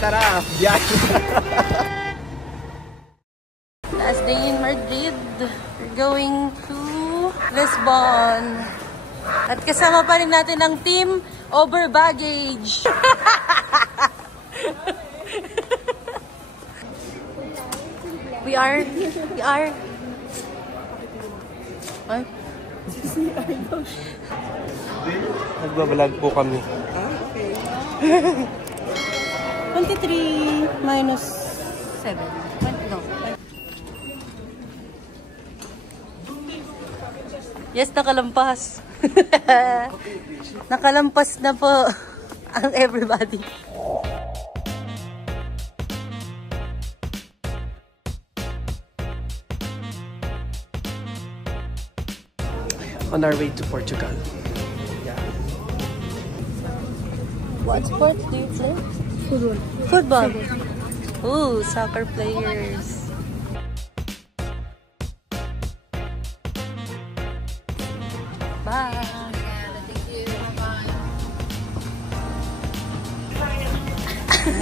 Tara, biyahe. Last day in Madrid. We're going to Lisbon. At kasama pa rin natin ang team over baggage. We are. Ay. Nagbabalag po kami. Okay. 23 minus 7. No. Yes, nakalampas. Nakalampas na po ang everybody. On our way to Portugal. Yeah. What sport do you play? Football. Football. Ooh, soccer players. Bye.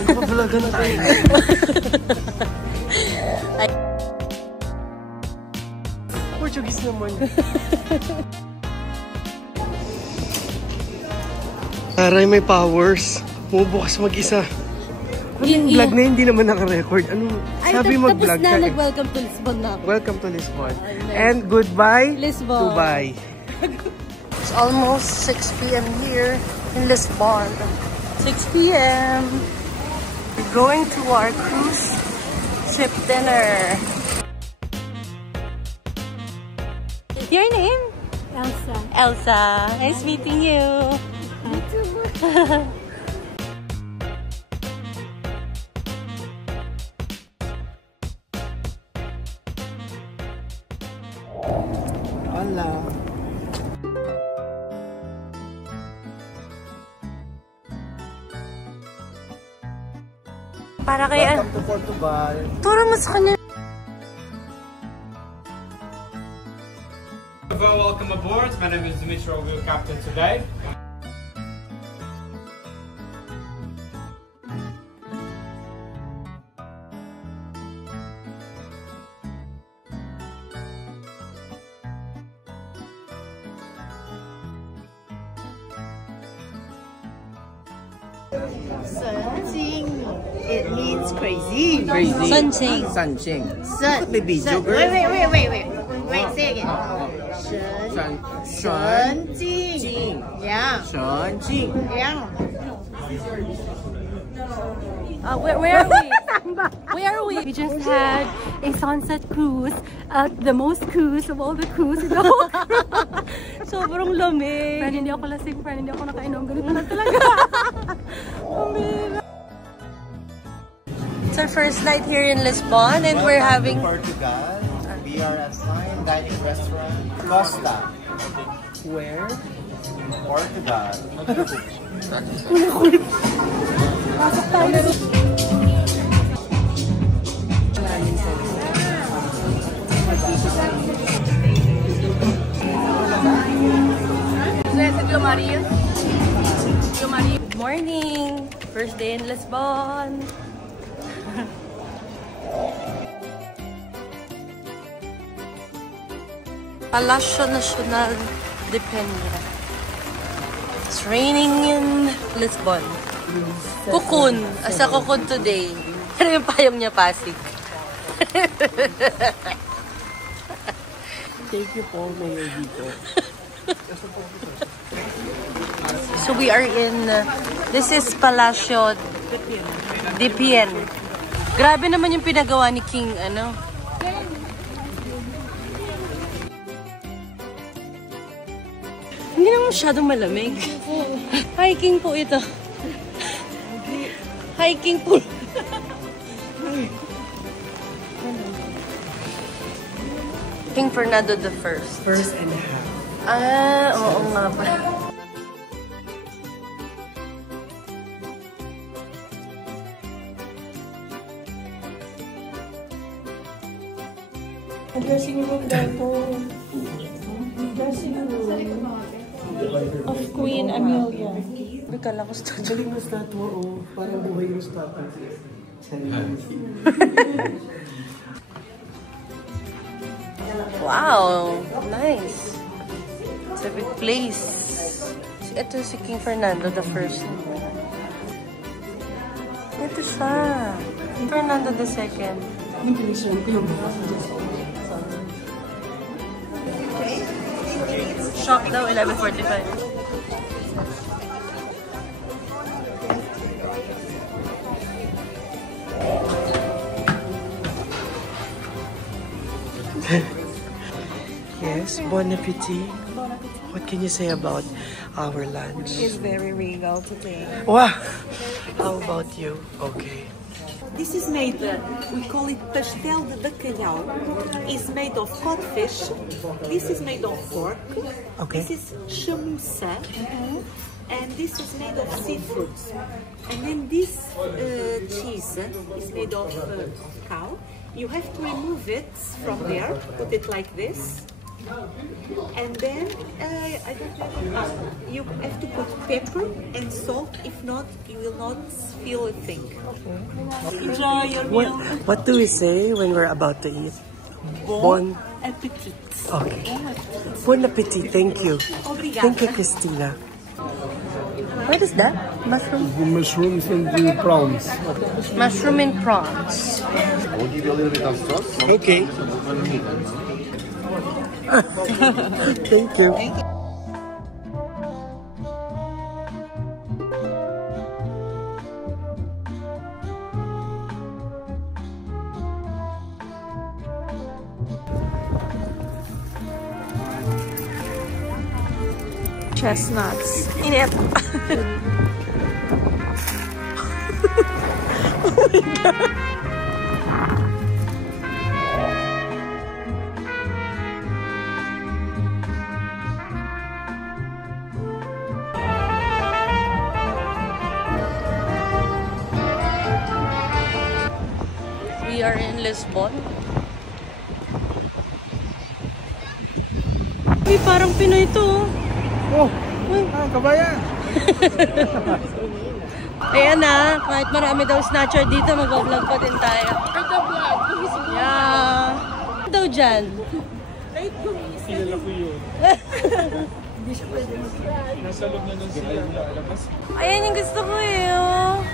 Nagpapalaga na tayo. Portuguese naman. Aray, may powers. Bumubukas mag-isa. Yung vlog na hindi naman naka-record. Ano? Sabi mag-vlog ka. Nag-welcome to Lisbon na ako. Welcome to Lisbon. And goodbye, Lisbon. Dubai. It's almost 6 p.m. here in Lisbon. 6 p.m. We're going to our cruise ship dinner. Your name? Elsa. Elsa. Nice meeting you. Me too. Hola. Para kay Welcome to Portugal. Turo mo sa kanya. Welcome aboard. My name is Dimitri. I'll be your captain today. Sunjing. It means crazy. Crazy. Sunjing. Sunjing. Sun. Maybe joker. Wait. Say again. Sunjing. Yeah. Sunjing. Yeah. Where are we? Where are we? We just had a sunset cruise, the most cruise of all the cruise in the whole cruise. Sobrang lamig. Friend, hindi ako lasing, friend, hindi ako nakainom. Ganito na talaga. It's our first night here in Lisbon and we're having... Portugal. We are at fine dining restaurant Costa. Where? Portugal. Good morning! First day in Lisbon. Palacio Nacional de Peña. It's raining in Lisbon. Cocoon. Asa cocoon today. Ano yung payong niya, Pasig? Thank you po, Mayor Dito. So we are in, this is Palacio de Peña. Grabe naman yung pinagawa ni King, ano? Hindi naman masyadong malamig. Hiking po ito. Hiking po. King Fernando the First. First and a half. Ah, oo nga pa. Dressing room dato. Dressing room of Queen Amelia. May kala ko statue. Galing na statue, oh. Parang buhay yung statue. Wow! Nice! It's a big place. Ito si King Fernando the First. Ito siya. King Fernando the Second. Shop daw, 11:45. Yes, bon appetit. What can you say about our lunch? It's very regal today. Wow! How about you? Okay. This is made, we call it pastel de bacalhau. It's made of codfish. This is made of pork. Okay. This is chamuça. And this is made of seafood. And then this cheese is made of cow. You have to remove it from there, put it like this. And then I don't know, you have to put pepper and salt. If not, you will not feel a thing. Enjoy your meal. What do we say when we're about to eat? Bon appetit. Okay. Bon appetit. Thank you. Obrigada. Thank you, Christina. What is that? Mushroom? The mushrooms and the prawns. Mushroom and prawns. We'll give you a little bit of sauce. Okay. Thank you. Chestnuts. Inip. We are in Lisbon. Uy, parang Pinoy to. Oh, kabayan. Ayan na, kahit marami daw snatcher dito, mag-vlog pa din tayo. Yeah. Ano daw dyan? Kilala ko yun. Hindi siya pwede mag-slide. Nasa loob na nun sila lalabas. Ayan yung gusto ko eh. Oh.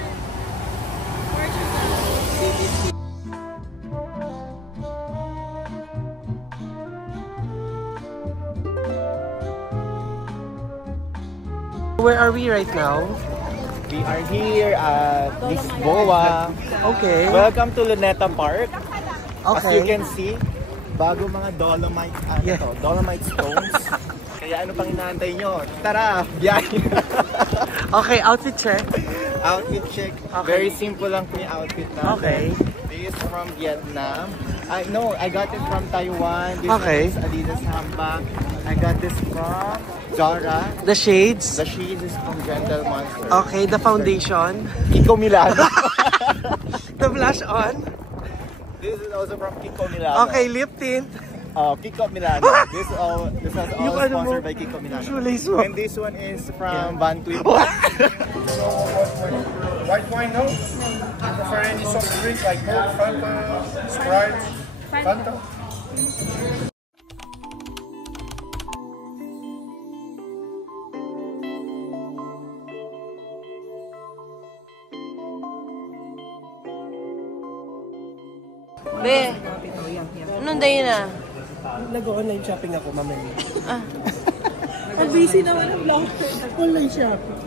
Where are we right now? We are here at Lisboa. Okay. Welcome to Luneta Park. As you Okay. can see, bago mga dolomite, Yeah. dolomite stones. Kaya ano pang inaantay nyo? Tara, biyahe! Okay, outfit check. Outfit check. Okay. Very simple lang po yung outfit natin. Okay. This is from Vietnam. I got it from Taiwan. This Okay. is Adidas handbag. I got this from Zara. The shades. The shades is from Gentle Monster. Okay, the foundation. Kiko Milano. The blush on. This is also from Kiko Milano. Okay, lip tint. Kiko Milano. This is all Yung ano mo, sponsored by Kiko Milano. shoelace mo. And this one is from Van Cleef. White wine, no? You prefer any soft drink like Coke, Fanta, Sprite? Fanta? Be, anong day na? Nag-online shopping ako, mamaya. Ang busy naman ang vlog. Online shopping.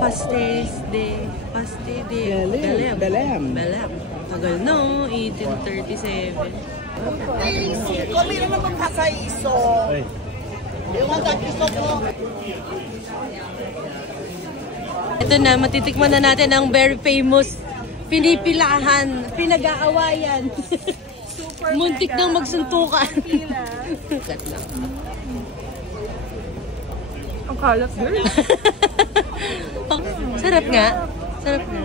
Pastéis de Belém. Tagal no, 1837. Ito na, matitikman na natin ang very famous Pinipilahan, pinag-aawayan. Muntik nang magsuntukan. Ang kalat girl. Sarap nga. Sarap nga.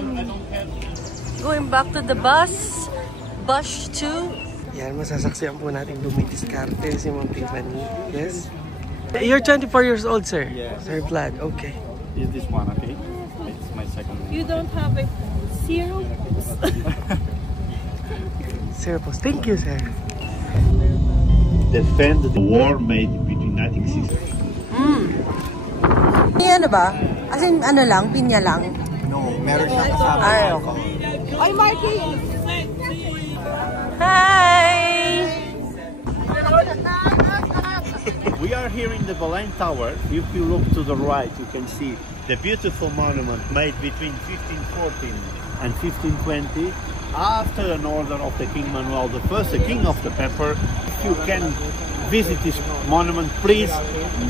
Going back to the bus. Bus 2. Yan, masasaksiyan po natin dumidiskarte si Ma'am Tiffany. Yes? You're 24 years old, sir? Yes. Sir Vlad, okay. Is this one okay? It's my second one. You don't have a zero? Sir, post. Thank you, sir. Defend the war made between 1960. Ano ba? As in, ano lang? Pinya lang? No, meron siyang kasama. Ay, Marky! Hi! We are here in the Belém Tower. If you look to the right, you can see the beautiful monument made between 1514 and 1520 after an order of the King Manuel I, the king of the pepper. If you can visit this monument, please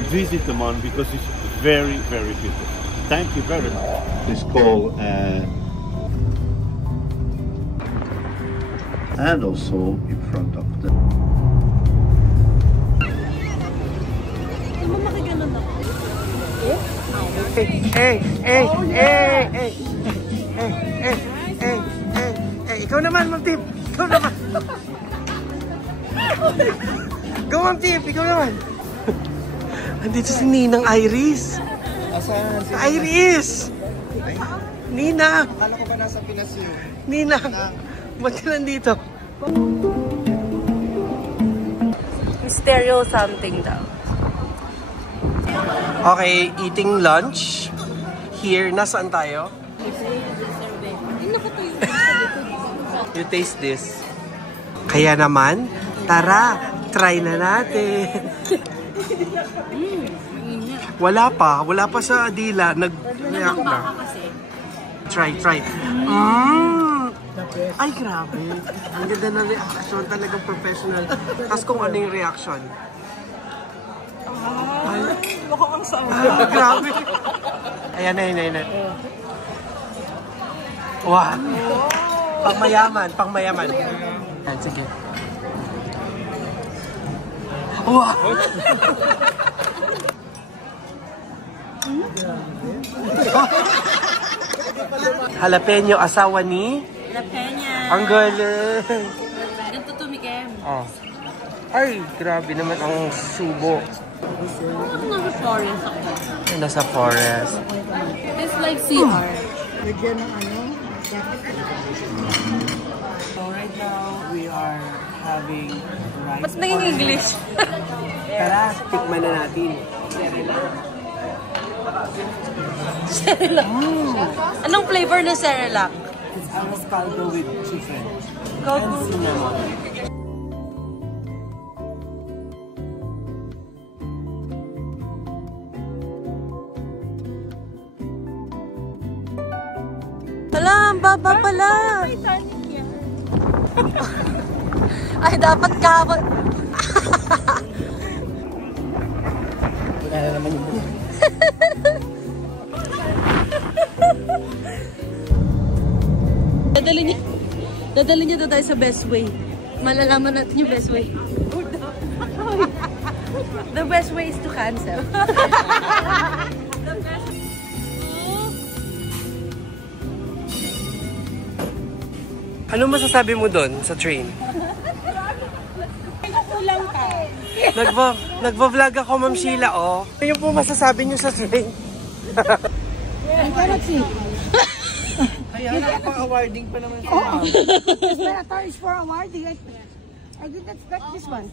visit the monument because it's very, very beautiful. Thank you very much. It's called and also in front of the Ikaw naman, Ma'am Tip. Ikaw naman. Go, Ma'am Tip. Ikaw naman. Andito si Ninang Iris. Asan? Iris! Nina! Akala ko ba nasa Pinas yun? Nina! Ba't ka nandito? Stereo something daw. Okay, eating lunch. Here, nasaan tayo? You taste this. Kaya naman, tara, try na natin. Wala pa sa dila, nag-react na. Try. Ay, grabe. Ang ganda ng reaction, talagang professional. Tapos kung ano yung reaction. Mukhang ang sarap. Grabe. Ayan na. Wow. Pangmayaman. Ayan, sige. Wow. Jalapeno, asawa ni? Jalapeno. Ang galing. Ganito tumikim. Oh. Ay, grabe naman ang subo. Nasa forest ako. Nasa forest. It's like CR. Lagyan ng ano? So right now, we are having rice. Mas naging English. Tara, tikman na natin. Cerelac. Anong flavor ng Cerelac? It's arroz caldo with chicken. Caldo. And cinnamon. Hala, ang baba pala. Ay, dapat kabot. Wala na naman yung buhay. Dadali niya tayo sa best way. Malalaman natin yung best way. The best way is to cancel. Ano masasabi mo doon sa train? Nagva-vlog ako, Ma'am Sheila, oh. Ano yung po masasabi niyo sa train? I cannot see. Kaya nakapang-awarding pa naman siya. Oh, this marathon is for awarding. I didn't expect this one.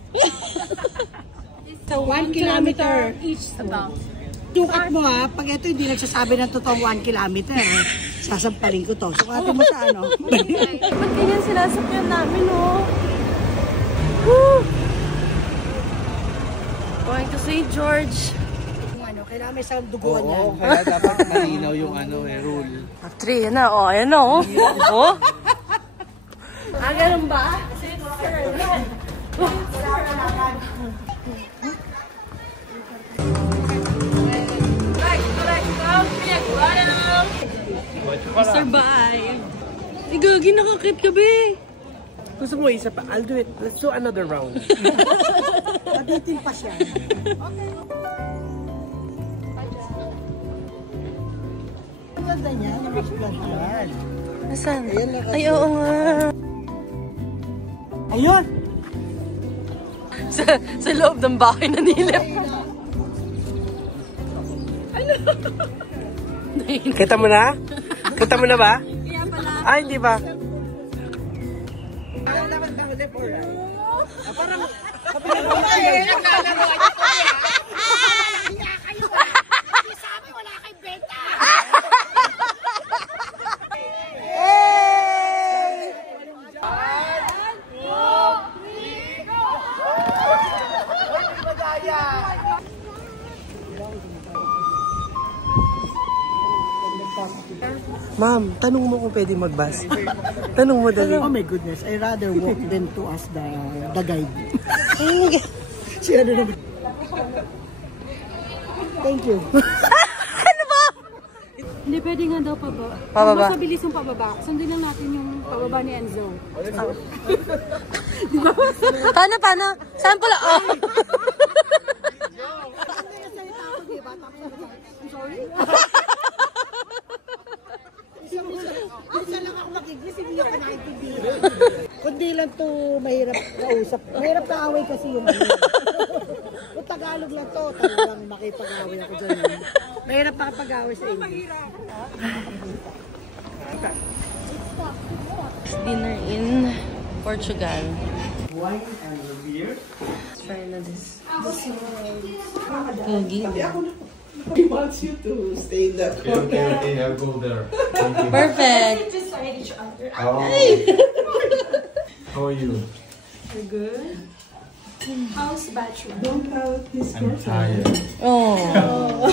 So 1 kilometer each about. Sukat mo ha, pag ito hindi nagsasabi ng totoong 1 kilometer, sasampalin ko to. Sukatin mo sa ano. Ba't ganyan sinasakyan namin, oh? Woo! Going to St. George. Kailangan may isang duguan yan. Oo, kaya dapat malinaw yung rule. 3, yan na, oh. Ayan na, oh. Oh? Ganun ba? We survived. Igagi, nakakit ka, be. Gusto mo isa pa? I'll do it. Let's do another round. Maditin pa siya. Ang ganda niya, nag-explain. Nasaan? Ay, oo nga. Ayun! Sa loob ng bahay na nilip. Kita mo na? Kita mo na ba? Ay, hindi ba? Ma'am, tanong mo kung pwede mag-bus. Tanong mo dali. Oh my goodness, I rather walk than to ask the guide. Siya na naman. Thank you. Ano ba? Hindi, pwede nga daw pababa. Pababa. Mas mabilis yung pababa. Sundin lang natin yung pababa ni Enzo. Paano? Saan pala? Oh. Isa lang ako makikis, hindi ako nakikibigan. Kundi lang to mahirap kausap. Mahirap kaaway kasi yung kung Tagalog lang to, talagang makipag-away ako dyan. Mahirap makipag-away sa inyo. Dinner in Portugal. Wine and beer. Let's try na this. Gogi. He wants you to stay in that corner. Okay, I'll go there. Perfect. Oh. How are you? We're good. How's bachelor? Don't count his I'm tired. Oh.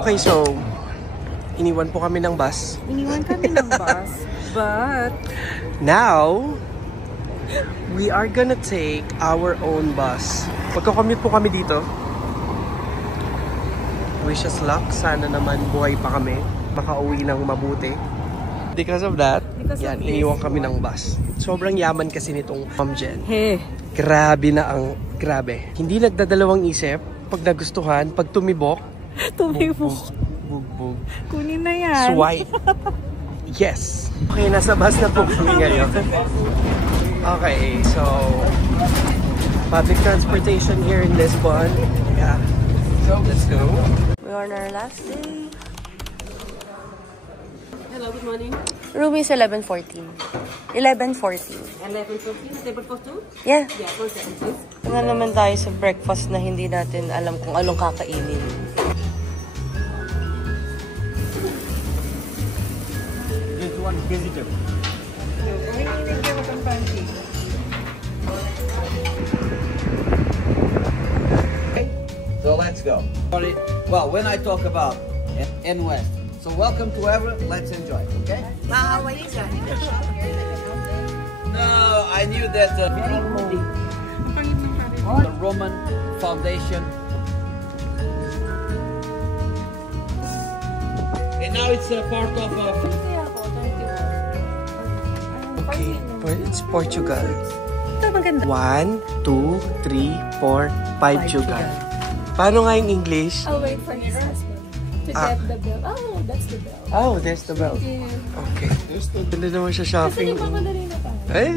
Okay, so, iniwan po kami ng bus. Iniwan kami ng bus, but Now, we are gonna take our own bus. Pagka-commute po kami dito. Wish us luck. Sana naman buhay pa kami. Makauwi ng mabuti. Because of that, yan, iniwan kami ng bus. Sobrang yaman kasi nitong Ma'am Jen. Grabe na ang grabe. Hindi nagdadalawang isip. Pag nagustuhan, pag tumibok, bugbog. kunin na yan. Swipe. Yes. Okay, nasa bus na po kami ngayon. Okay, so public transportation here in Lisbon. Yeah. So, let's go. We're on our last day. Hello, good morning. Room is 11:14. 11:14. 11:14, table for two? Yeah. Yeah, for seven, please. Na naman tayo sa breakfast na hindi natin alam kung anong kakainin. This one visitor. So let's go. Well, when I talk about N West, so welcome to Everett. Let's enjoy. Okay? No, I knew that the Roman foundation. And now it's a part of. Okay, it's Portugal. Ito maganda. 1, 2, 3, 4, 5 Jugal. Paano nga yung English? I'll wait for your husband to get the bill. Oh, that's the bill. Oh, there's the bell. Okay. Ganda naman siya shopping. Kasi magmadali na tayo. Ay!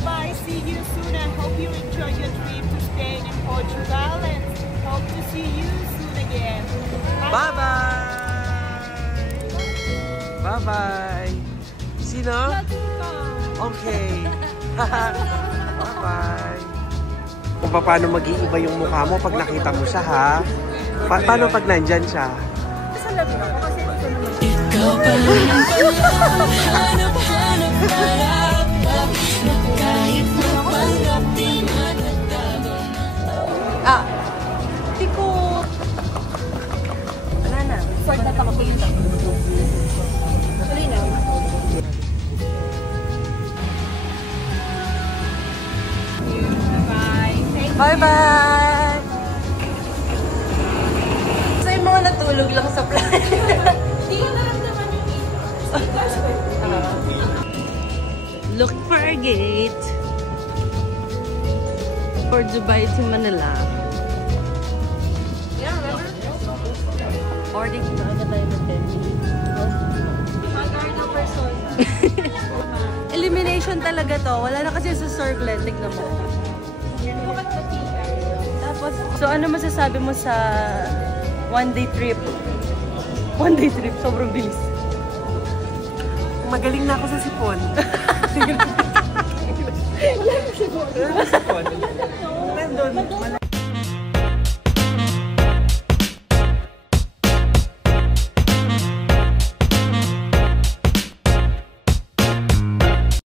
Bye, see you soon. I hope you enjoy your trip to stay in Portugal and hope to see you soon again. Bye-bye! Bye-bye! Sino? Okay. Bye-bye! Kung paano mag-iiba yung mukha mo pag nakita mo siya, ha? Paano pag nandyan siya? Di ko... Wala na. Bye-bye! So yung mga natulog lang sa playa. Hindi ko naramdaman yung look for a gate for Dubai to Manila. Yeah, remember? Boarding na agad tayo ng Delhi. Elimination talaga to. Wala na kasi sa circle. Tignan mo. Tapos, so ano masasabi mo sa one-day trip? One-day trip, sobrang bilis. Magaling na ako sa sipon. Wala na sipon.